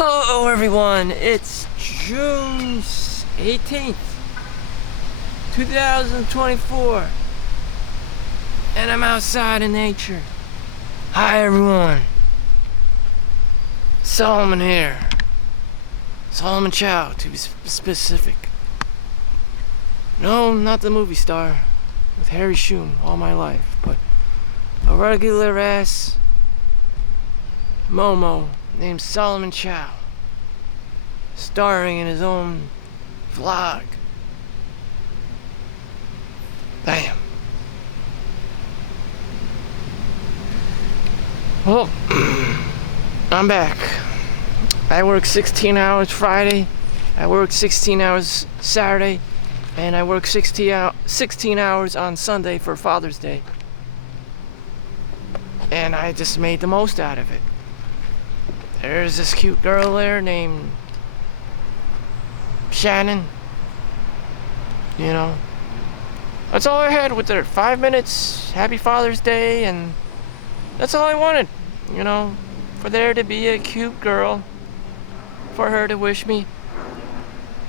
Hello everyone, it's June 18th, 2024, and I'm outside in nature. Hi everyone, Solomon here. Solomon Chau, to be specific. No, not the movie star with Harry Shum all my life, but a regular ass Momo named Solomon Chau, starring in his own vlog. Damn. Well, I'm back. I work 16 hours Friday, I work 16 hours Saturday, and I work 16 hours on Sunday for Father's Day. And I just made the most out of it. There's this cute girl there named Shannon. You know, that's all I had with her. 5 minutes, happy Father's Day, and that's all I wanted. You know, for there to be a cute girl, for her to wish me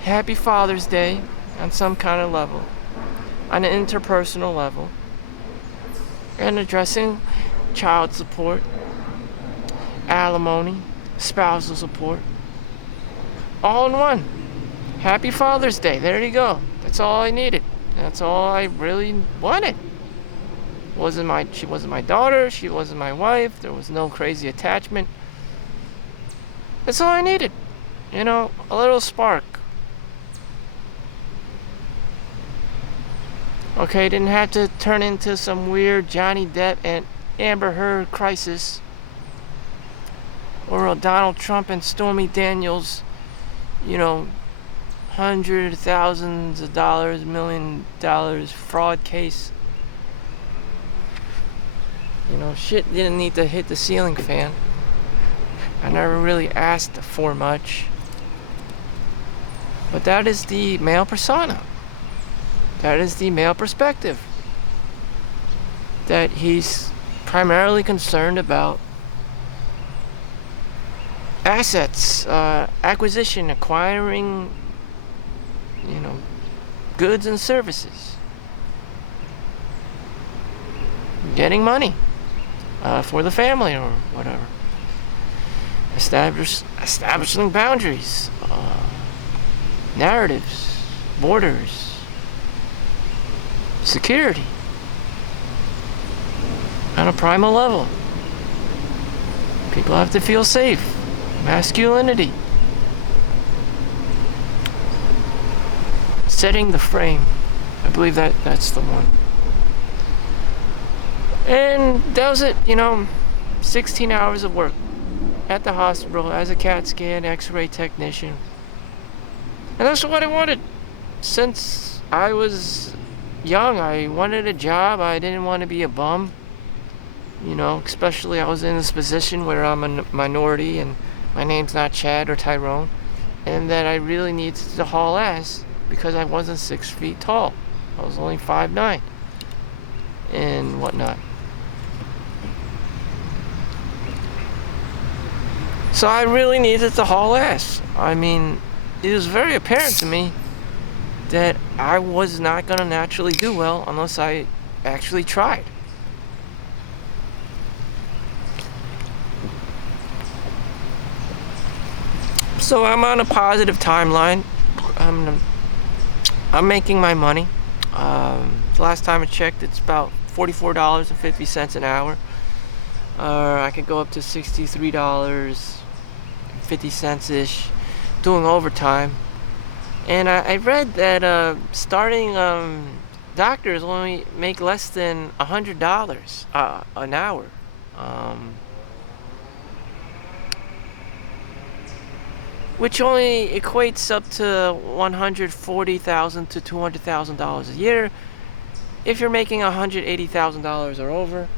happy Father's Day on some kind of level, on an interpersonal level, and addressing child support, alimony, spousal support, all in one. Happy Father's Day. There you go. That's all I needed. That's all I really wanted. She wasn't my daughter. She wasn't my wife. There was no crazy attachment. That's all I needed. You know, a little spark. Okay, didn't have to turn into some weird Johnny Depp and Amber Heard crisis, or a Donald Trump and Stormy Daniels, you know, hundreds of thousands of dollars, $1 million fraud case. You know, shit didn't need to hit the ceiling fan. I never really asked for much. But that is the male persona. That is the male perspective. That he's primarily concerned about assets, acquisition, acquiring, you know, goods and services, getting money for the family or whatever, establishing boundaries, narratives, borders, security on a primal level. People have to feel safe. Masculinity. Setting the frame. I believe that's the one. And that was it, you know, 16 hours of work at the hospital as a CAT scan X-ray technician. And that's what I wanted. Since I was young, I wanted a job. I didn't want to be a bum. You know, especially I was in this position where I'm a minority and my name's not Chad or Tyrone, and that I really needed to haul ass because I wasn't 6 feet tall. I was only 5'9" and whatnot. So I really needed to haul ass. I mean, it was very apparent to me that I was not going to naturally do well unless I actually tried. So I'm on a positive timeline. I'm making my money. The last time I checked, it's about $44.50 an hour. I could go up to $63.50-ish doing overtime. And I read that starting doctors only make less than $100 an hour. Which only equates up to $140,000 to $200,000 a year. If you're making $180,000 or over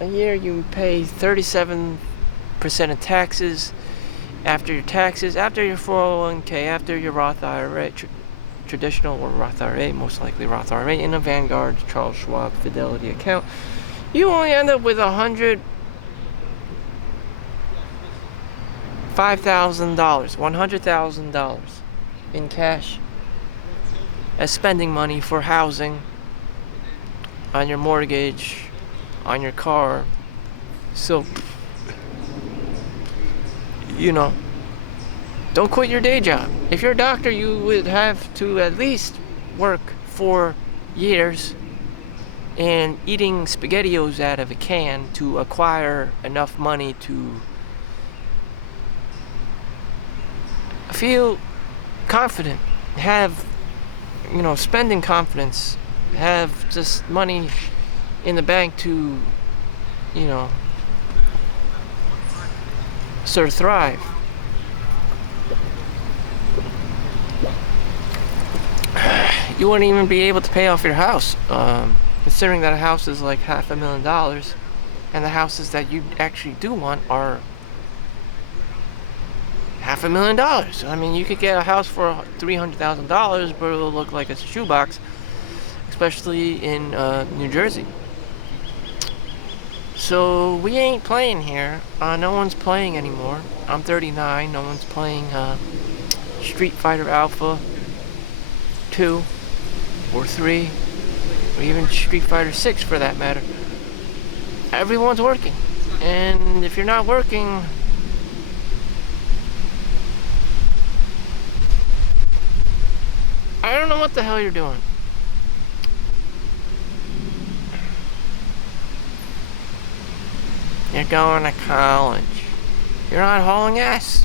a year, you pay 37% of taxes. After your taxes, after your 401k, after your Roth IRA, traditional or Roth IRA, most likely Roth IRA, in a Vanguard, Charles Schwab, Fidelity account, you only end up with $5,000, $100,000 in cash as spending money for housing, on your mortgage, on your car. So, don't quit your day job. If you're a doctor, you would have to at least work 4 years and eating SpaghettiOs out of a can to acquire enough money to feel confident, have, spending confidence, have just money in the bank to, sort of thrive. You wouldn't even be able to pay off your house, considering that a house is like $500,000, and the houses that you actually do want are $500,000. I mean, you could get a house for $300,000, but it'll look like a shoebox, especially in New Jersey. So we ain't playing here. No one's playing anymore. I'm 39. No one's playing Street Fighter Alpha 2 or 3 or even Street Fighter 6 for that matter. Everyone's working. And if you're not working, I don't know what the hell you're doing. You're going to college. You're not hauling ass.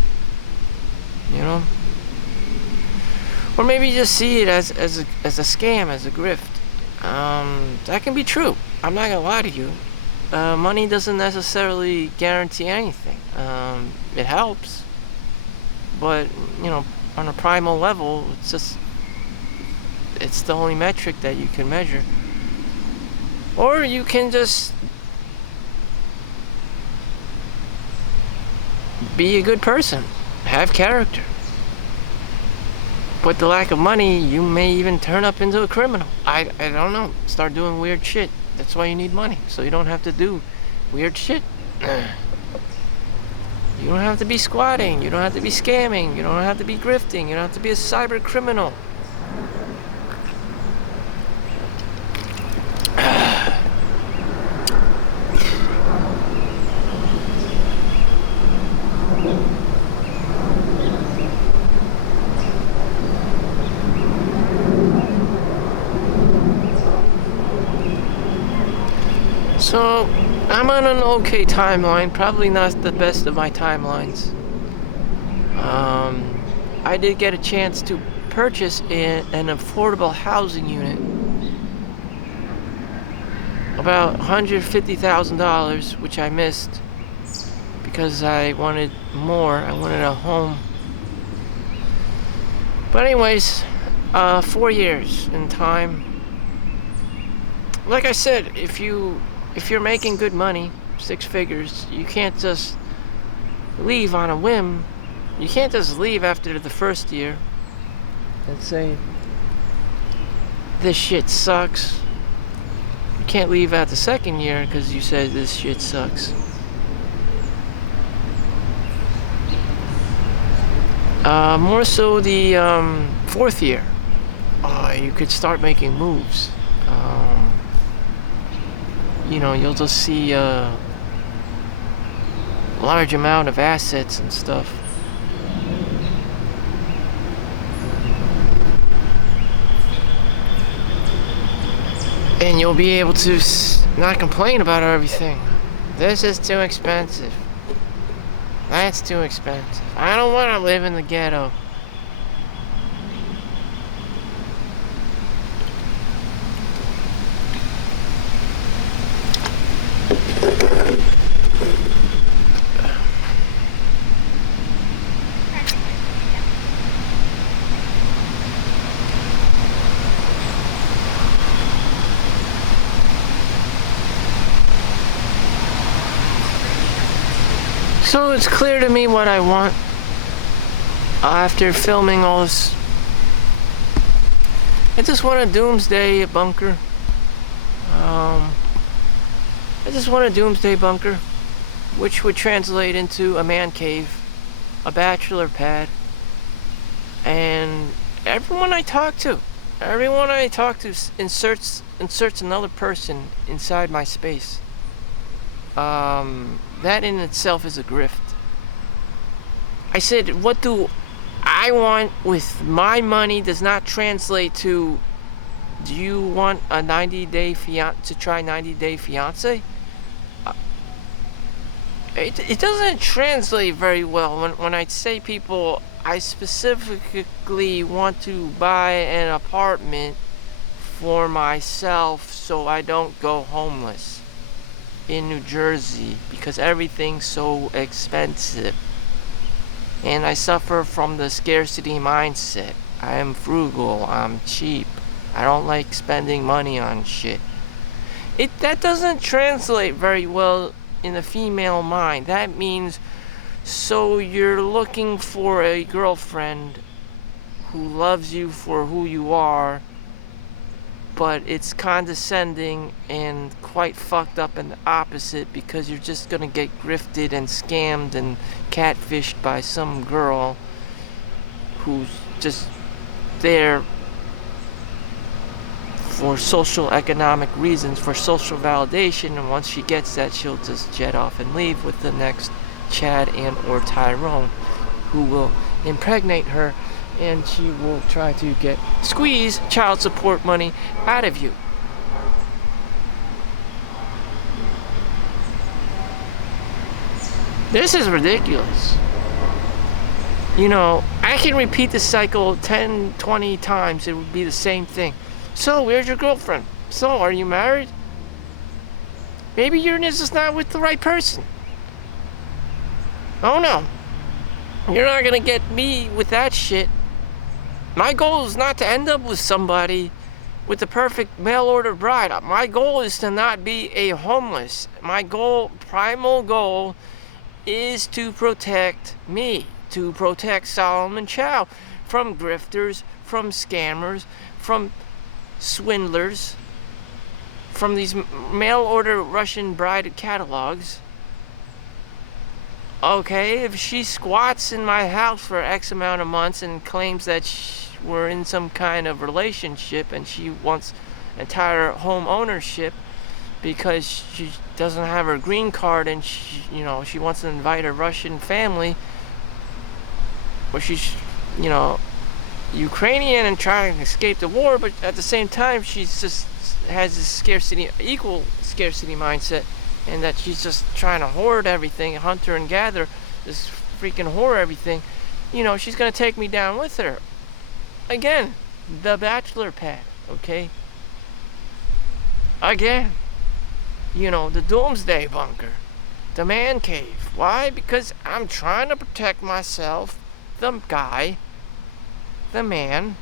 Or maybe you just see it as a scam, as a grift. That can be true. I'm not gonna lie to you. Money doesn't necessarily guarantee anything. It helps, but on a primal level, it's the only metric that you can measure. Or you can just be a good person, have character. With the lack of money, you may even turn up into a criminal. I don't know. Start doing weird shit. That's why you need money, so you don't have to do weird shit. You don't have to be squatting. You don't have to be scamming. You don't have to be grifting. You don't have to be a cyber criminal. So, I'm on an okay timeline, probably not the best of my timelines. I did get a chance to purchase an affordable housing unit, about $150,000, which I missed because I wanted more. I wanted a home. But anyways, 4 years in time. Like I said, if you're making good money, 6 figures, you can't just leave on a whim. You can't just leave after the first year and say, this shit sucks. You can't leave at the second year because you said this shit sucks. More so the 4th year. You could start making moves. You'll just see a large amount of assets and stuff. And you'll be able to not complain about everything. This is too expensive. That's too expensive. I don't want to live in the ghetto. So it's clear to me what I want after filming all this. I just want a doomsday bunker. I just want a doomsday bunker, which would translate into a man cave a bachelor pad, and everyone I talk to inserts another person inside my space. That in itself is a grift. I said, what do I want with my money does not translate to, do you want a 90-day to try 90-day fiance? It doesn't translate very well when I say people, I specifically want to buy an apartment for myself so I don't go homeless in New Jersey because everything's so expensive. And I suffer from the scarcity mindset. I am frugal, I'm cheap. I don't like spending money on shit. That doesn't translate very well in the female mind. That means, so you're looking for a girlfriend who loves you for who you are, but it's condescending and quite fucked up in the opposite because you're just gonna get grifted and scammed and catfished by some girl who's just there for social economic reasons, for social validation, and once she gets that, she'll just jet off and leave with the next Chad and or Tyrone, who will impregnate her, and she will try to squeeze child support money out of you. This is ridiculous. I can repeat the cycle 10, 20 times, it would be the same thing. So, where's your girlfriend? So, are you married? Maybe you're just not with the right person. Oh no. You're not gonna get me with that shit. My goal is not to end up with somebody with the perfect mail order bride. My goal is to not be a homeless. My primal goal, is to protect me, to protect Solomon Chau from grifters, from scammers, from swindlers, from these mail order Russian bride catalogs. Okay, if she squats in my house for X amount of months and claims that we're in some kind of relationship and she wants entire home ownership because she doesn't have her green card and she wants to invite her Russian family, or she's Ukrainian and trying to escape the war, but at the same time she's just has this equal scarcity mindset, and that she's just trying to hoard everything, hunter and gather, this freaking hoard everything. She's gonna take me down with her. Again, the bachelor pad, okay? Again, the doomsday bunker, the man cave. Why? Because I'm trying to protect myself, the guy, the man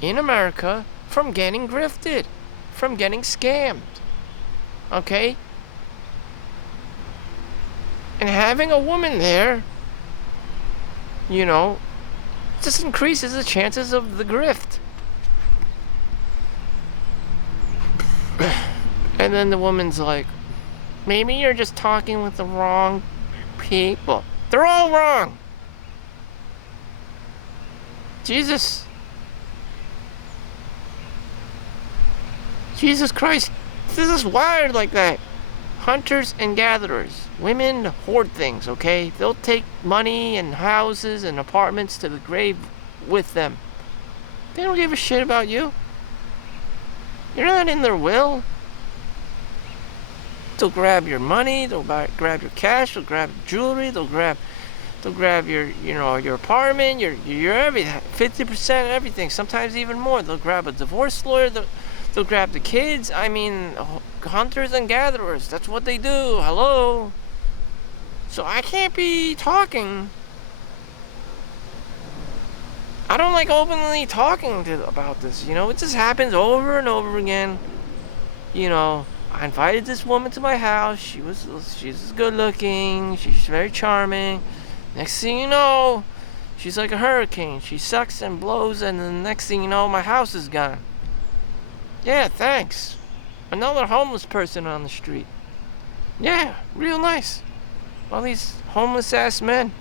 in America, from getting grifted, from getting scammed. Okay? And having a woman there, just increases the chances of the grift. And then the woman's like, maybe you're just talking with the wrong people. They're all wrong. Jesus Christ, this is wired like that. Hunters and gatherers. Women hoard things, okay? They'll take money and houses and apartments to the grave with them. They don't give a shit about you. You're not in their will. They'll grab your money, they'll grab your cash, they'll grab jewelry, they'll grab your your apartment, your everything, 50% everything, sometimes even more. They'll grab a divorce lawyer, they'll grab the kids. I mean, hunters and gatherers, that's what they do. Hello. So I can't be talking. I don't like openly talking about this, it just happens over and over again. I invited this woman to my house. She's good looking. She's very charming. Next thing you know, she's like a hurricane. She sucks and blows, and the next thing you know, my house is gone. Yeah, thanks. Another homeless person on the street. Yeah, real nice. All these homeless ass men.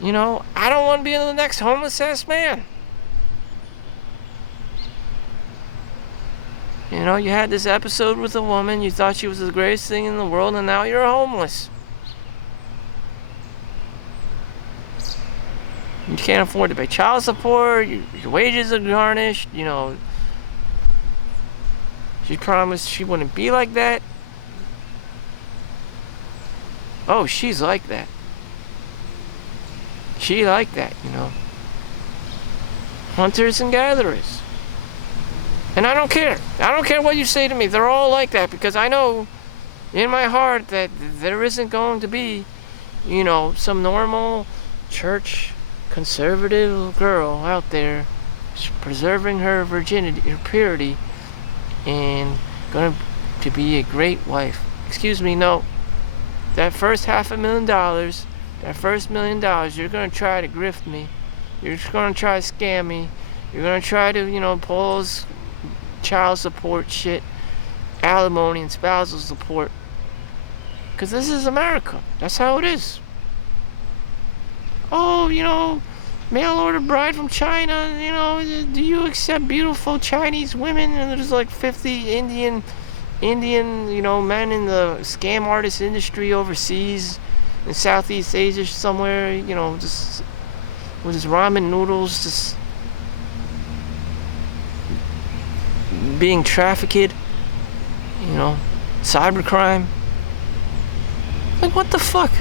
You know, I don't want to be the next homeless ass man. You know, you had this episode with a woman, you thought she was the greatest thing in the world, and now you're homeless. You can't afford to pay child support, your wages are garnished, you know. She promised she wouldn't be like that. Oh, she's like that. She like that, you know. Hunters and gatherers. And I don't care. I don't care what you say to me. They're all like that, because I know in my heart that there isn't going to be, you know, some normal church conservative girl out there preserving her virginity, her purity, and going to be a great wife. Excuse me, no. That first $500,000, that first $1 million, you're going to try to grift me. You're just going to try to scam me. You're going to try to, you know, pull those child support shit, alimony and spousal support. Because this is America. That's how it is. Oh, you know, mail order bride from China, you know, do you accept beautiful Chinese women? And there's like 50 Indian, you know, men in the scam artist industry overseas in Southeast Asia somewhere, you know, just with his ramen noodles, just being trafficked, you know, cybercrime. Like, what the fuck?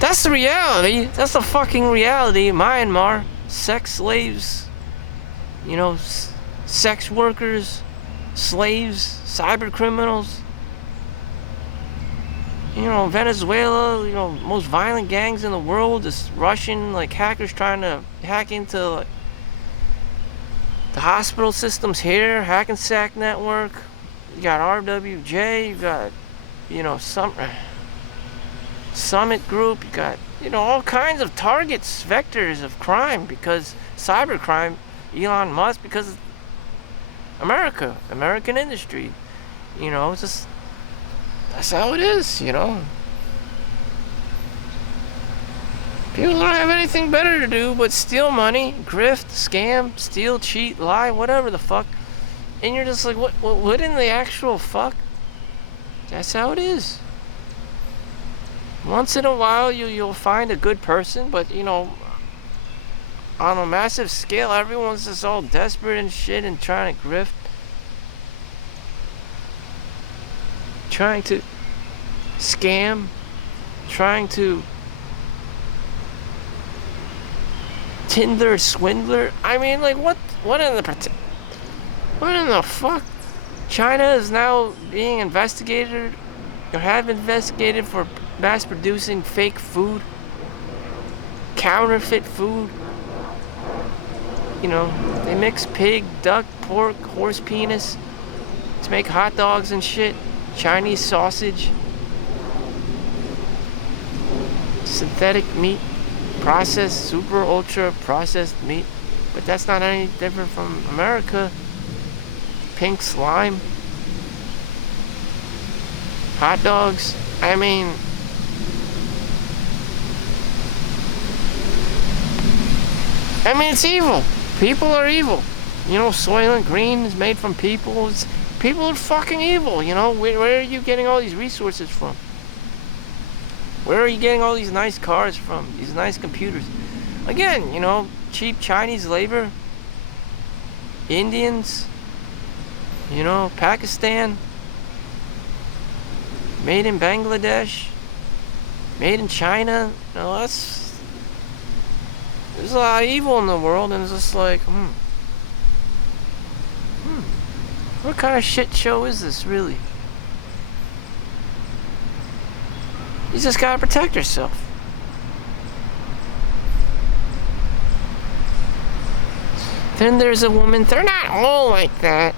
That's the reality. That's the fucking reality. Myanmar, sex slaves, you know, sex workers, slaves, cyber criminals. You know, Venezuela, you know, most violent gangs in the world, just Russian, like, hackers trying to hack into, like, the hospital systems here, Hackensack Network. You got RWJ, you got, you know, Summit Group, you got, you know, all kinds of targets, vectors of crime, because cybercrime, Elon Musk, because America, American industry, you know, it's just, that's how it is, you know. People don't have anything better to do but steal money, grift, scam, steal, cheat, lie, whatever the fuck. And you're just like, what in the actual fuck? That's how it is. Once in a while, you'll find a good person, but, you know, on a massive scale, everyone's just all desperate and shit and trying to grift. Trying to scam. Trying to Tinder swindler. I mean, like, what in the fuck? China is now being investigated, or have been investigated, for mass producing fake food, counterfeit food. You know, they mix pig, duck, pork, horse penis to make hot dogs and shit. Chinese sausage, synthetic meat, processed, super ultra processed meat. But that's not any different from America. Pink slime, hot dogs. I mean, it's evil. People are evil. You know, Soylent Green is made from people. People are fucking evil, you know. Where are you getting all these resources from? Where are you getting all these nice cars from? These nice computers? Again, you know, cheap Chinese labor. Indians. You know, Pakistan. Made in Bangladesh. Made in China. You know, there's a lot of evil in the world, and it's just like, what kind of shit show is this, really? You just gotta protect yourself. Then there's a woman. They're not all like that.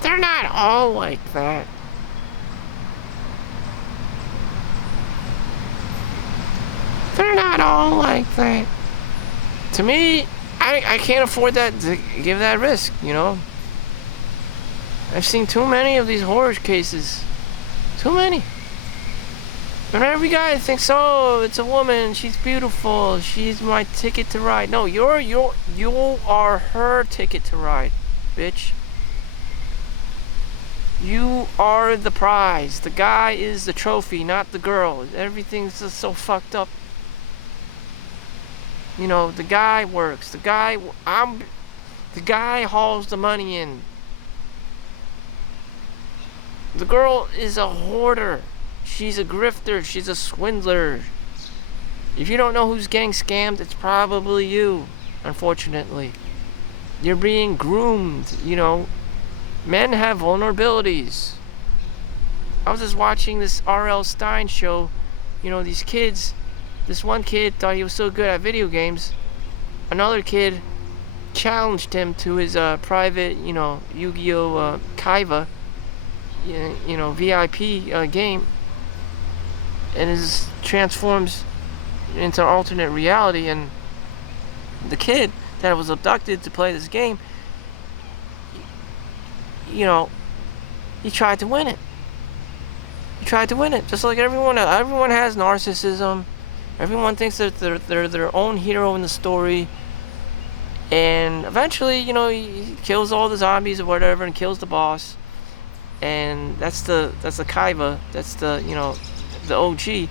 They're not all like that. They're not all like that. To me, I can't afford that, to give that risk, you know. I've seen too many of these horror cases. Too many. And every guy thinks, oh, it's a woman, she's beautiful, she's my ticket to ride. No, you are her ticket to ride, bitch. You are the prize. The guy is the trophy, not the girl. Everything's just so fucked up. You know, the guy works. The guy hauls the money in. The girl is a hoarder. She's a grifter. She's a swindler. If you don't know who's getting scammed, it's probably you, unfortunately. You're being groomed, you know. Men have vulnerabilities. I was just watching this R.L. Stine show. You know, these kids, this one kid thought he was so good at video games. Another kid challenged him to his private, you know, Yu-Gi-Oh! Kaiva, you know, VIP game. And it transforms into an alternate reality. And the kid that was abducted to play this game, you know, he tried to win it. He tried to win it, just like everyone. Everyone has narcissism. Everyone thinks that they're their own hero in the story. And eventually, you know, he kills all the zombies or whatever, and kills the boss. And that's the Kaiba. That's the, you know, the OG. He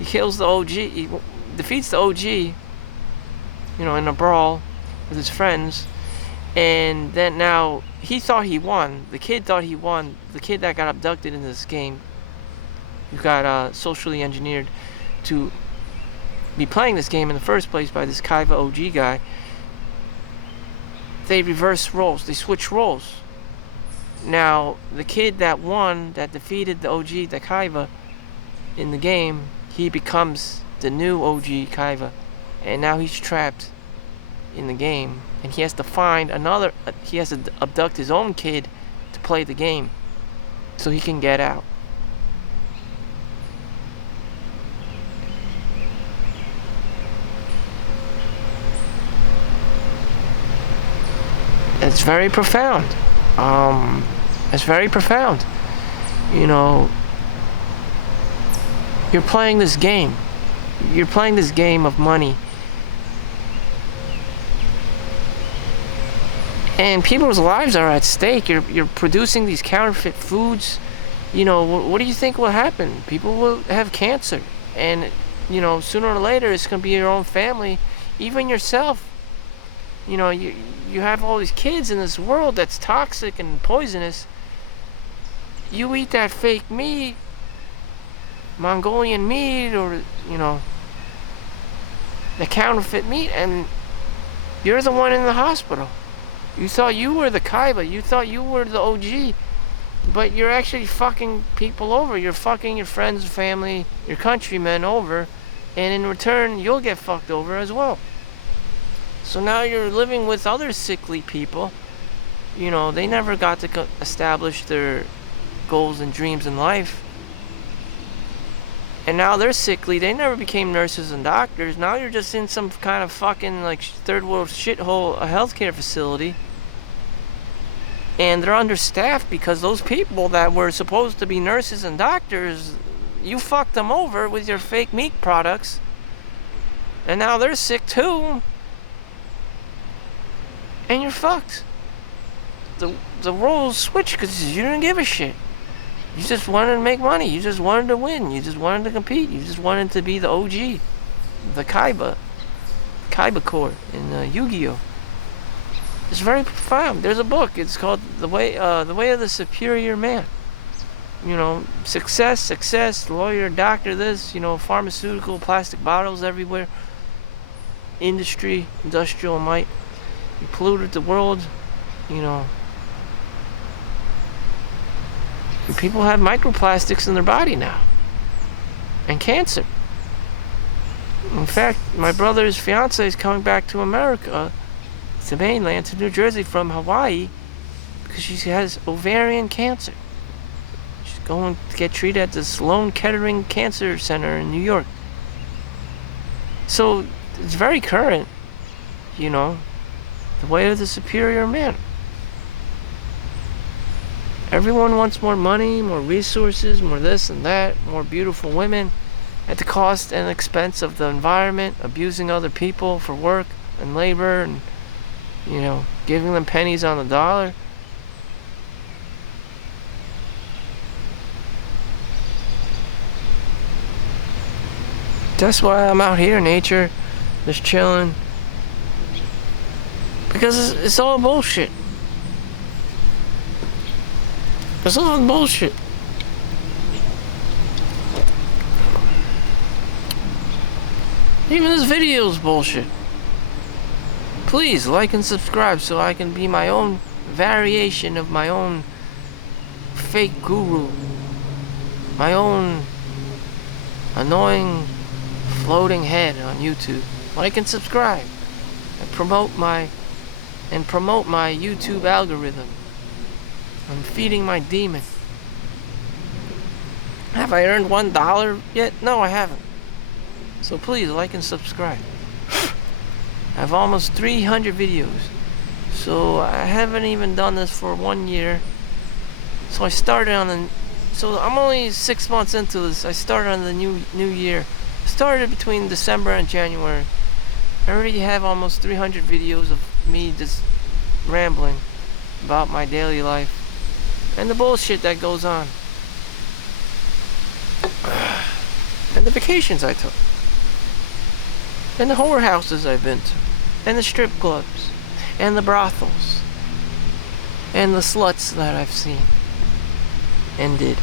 kills the OG. He defeats the OG. You know, in a brawl with his friends. And then now he thought he won. The kid thought he won. The kid that got abducted in this game, who got socially engineered to be playing this game in the first place by this Kaiva OG guy. They reverse roles. They switch roles. Now the kid that won, that defeated the OG, the Kaiva, in the game, he becomes the new OG Kaiva, and now he's trapped in the game. And he has to find another, he has to abduct his own kid to play the game so he can get out. It's very profound. It's very profound. You know, you're playing this game. You're playing this game of money. And people's lives are at stake. You're producing these counterfeit foods. You know, what do you think will happen? People will have cancer. And, you know, sooner or later, it's going to be your own family. Even yourself. You know, you have all these kids in this world that's toxic and poisonous. You eat that fake meat, Mongolian meat, or, you know, the counterfeit meat, and you're the one in the hospital. You thought you were the Kaiba. You thought you were the OG. But you're actually fucking people over. You're fucking your friends, family, your countrymen over. And in return, you'll get fucked over as well. So now you're living with other sickly people. You know, they never got to establish their goals and dreams in life. And now they're sickly. They never became nurses and doctors. Now you're just in some kind of fucking, like, third world shithole, a healthcare facility. And they're understaffed because those people that were supposed to be nurses and doctors, you fucked them over with your fake meat products. And now they're sick too. And you're fucked. The roles switched because you didn't give a shit. You just wanted to make money. You just wanted to win. You just wanted to compete. You just wanted to be the OG. The Kaiba core in Yu-Gi-Oh! It's very profound. There's a book. It's called The Way of the Superior Man. You know, success, lawyer, doctor, this, you know, pharmaceutical, plastic bottles everywhere. Industrial might. You polluted the world, you know. And people have microplastics in their body now. And cancer. In fact, my brother's fiance is coming back to America, to mainland, to New Jersey from Hawaii, because she has ovarian cancer. She's going to get treated at the Sloan Kettering Cancer Center in New York. So it's very current, you know, the way of the superior man. Everyone wants more money, more resources, more this and that, more beautiful women. at the cost and expense of the environment, abusing other people for work and labor, and giving them pennies on the dollar. That's why I'm out here in nature, just chilling. Because it's all bullshit. It's all bullshit. Even this video is bullshit. Please like and subscribe so I can be my own variation of my own fake guru. My own annoying floating head on YouTube. Like and subscribe. And promote my YouTube algorithm. I'm feeding my demon. Have I earned $1 yet? No, I haven't. So please like and subscribe. I have almost 300 videos. So I haven't even done this for 1 year. So I started so I'm only 6 months into this. I started on the new year. I started between December and January. I already have almost 300 videos of me just rambling about my daily life and the bullshit that goes on. And the vacations I took. And the whorehouses I've been to. And the strip clubs. And the brothels. And the sluts that I've seen. And did.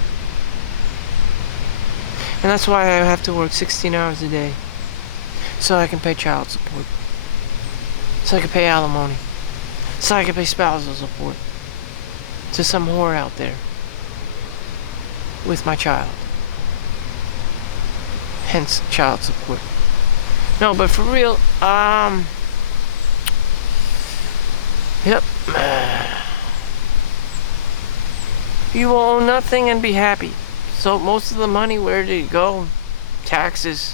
And that's why I have to work 16 hours a day. So I can pay child support. So I can pay alimony. So I can pay spousal support. To some whore out there. With my child. Hence child support. No, but for real, yep. You will own nothing and be happy. So most of the money, where did it go? Taxes.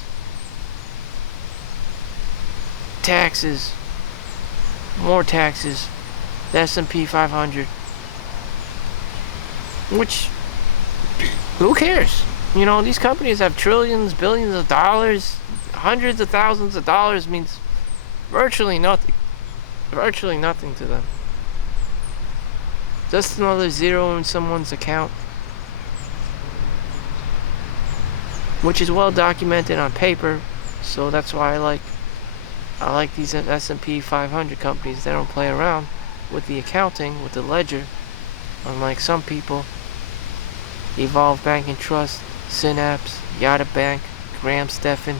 Taxes. More taxes. The S&P 500. Which, who cares? These companies have trillions, billions of dollars. Hundreds of thousands of dollars means virtually nothing. Virtually nothing to them. Just another zero in someone's account. Which is well documented on paper. So that's why I like these S&P 500 companies. They don't play around with the accounting, with the ledger. Unlike some people. Evolve Bank and Trust, Synapse, Yada Bank, Graham Stephan.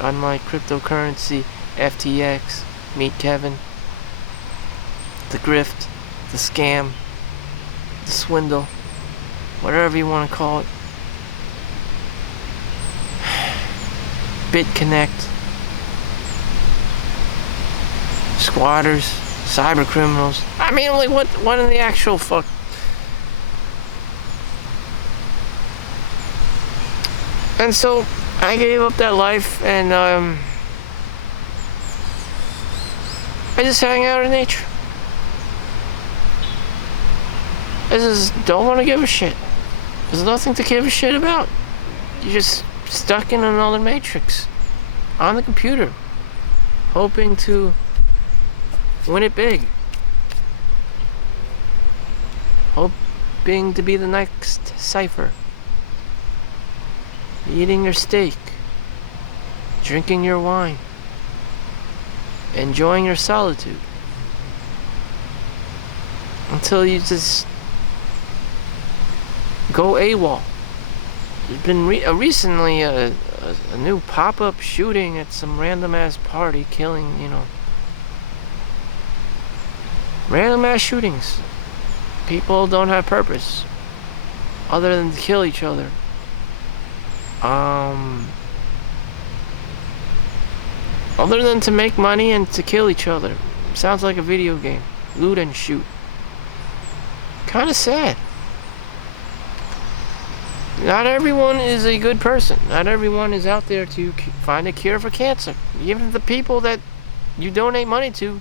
Unlike cryptocurrency, FTX, Meet Kevin, the grift, the scam, the swindle, whatever you want to call it. BitConnect, squatters, cyber criminals. I mean, like, what in the actual fuck? And so I gave up that life, and I just hang out in nature. I just don't want to give a shit. There's nothing to give a shit about. You're just stuck in another matrix on the computer, hoping to win it big, hoping to be the next cipher. Eating your steak, drinking your wine, enjoying your solitude, until you just go AWOL. There's been recently a new pop-up shooting at some random ass party, killing, random ass shootings. People don't have purpose other than to kill each other. Other than to make money and to kill each other. Sounds like a video game. Loot and shoot. Kinda sad. Not everyone is a good person. Not everyone is out there to find a cure for cancer. Even the people that you donate money to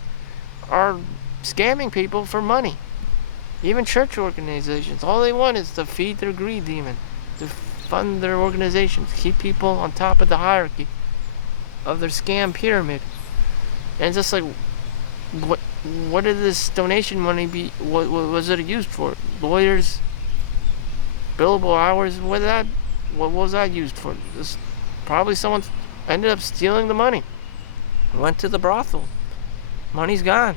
are scamming people for money. Even church organizations. All they want is to feed their greed demon. To fund their organizations, keep people on top of the hierarchy of their scam pyramid. And it's just like, what did this donation money be? What was it used for? Lawyers, billable hours. What was that used for? Probably someone ended up stealing the money. Went to the brothel. Money's gone.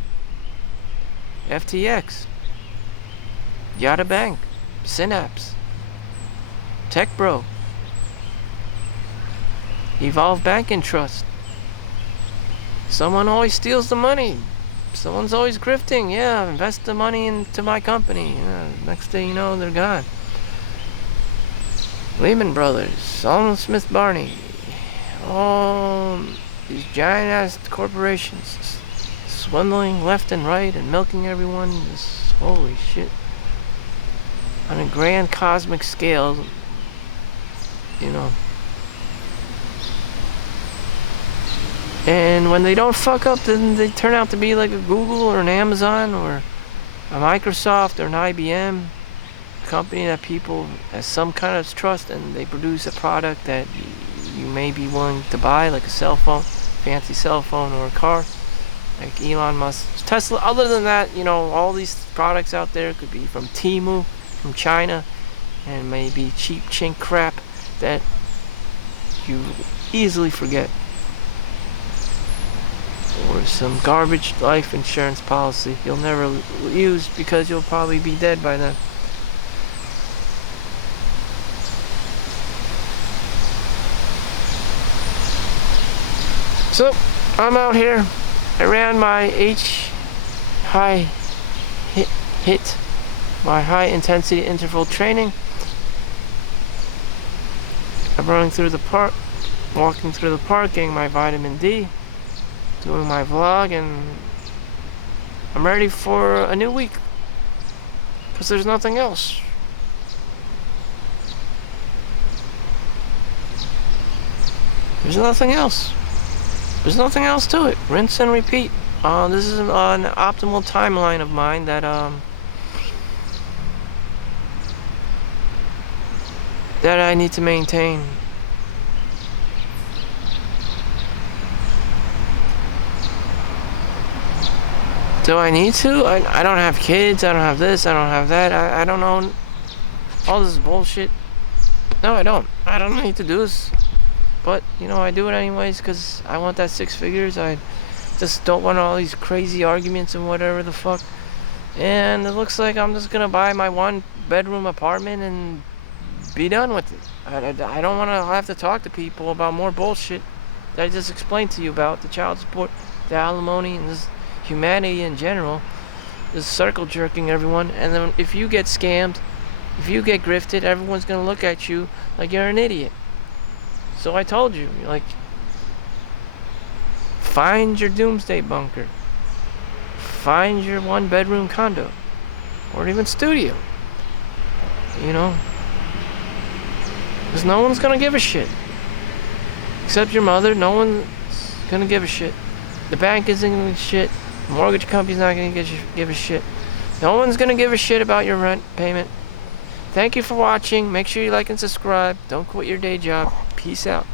FTX. Yada Bank. Synapse. Tech Bro. Evolve Banking Trust. Someone always steals the money. Someone's always grifting. Yeah, invest the money into my company. Yeah, next thing you know, they're gone. Lehman Brothers, Solomon Smith Barney. Oh, these giant ass corporations swindling left and right and milking everyone. Just holy shit. On a grand cosmic scale, you know. And when they don't fuck up, then they turn out to be like a Google or an Amazon or a Microsoft or an IBM company that people have some kind of trust, and they produce a product that you may be willing to buy, like a cell phone, fancy cell phone, or a car, like Elon Musk, Tesla. Other than that, you know, all these products out there could be from Temu, from China, and maybe cheap chink crap that you easily forget. Or some garbage life insurance policy you'll never use because you'll probably be dead by then. So, I'm out here. I ran my high hit, my high intensity interval training. I'm running through the park, walking through the park, getting my vitamin D, doing my vlog, and I'm ready for a new week. Because there's nothing else. There's nothing else. There's nothing else to it. Rinse and repeat. This is an optimal timeline of mine that I need to maintain. Do I need to? I don't have kids. I don't have this. I don't have that. I don't know. All this bullshit. No, I don't. I don't need to do this. But, you know, I do it anyways because I want that 6 figures. I just don't want all these crazy arguments and whatever the fuck. And it looks like I'm just going to buy my 1-bedroom apartment and be done with it. I don't want to have to talk to people about more bullshit that I just explained to you about. The child support, the alimony, and this humanity in general. Just circle jerking everyone. And then if you get scammed, if you get grifted, everyone's going to look at you like you're an idiot. So I told you, like, find your doomsday bunker. Find your 1-bedroom condo. Or even studio. You know? Because no one's going to give a shit. Except your mother, no one's going to give a shit. The bank isn't going to give a shit. The mortgage company's not going to give a shit. No one's going to give a shit about your rent payment. Thank you for watching. Make sure you like and subscribe. Don't quit your day job. Peace out.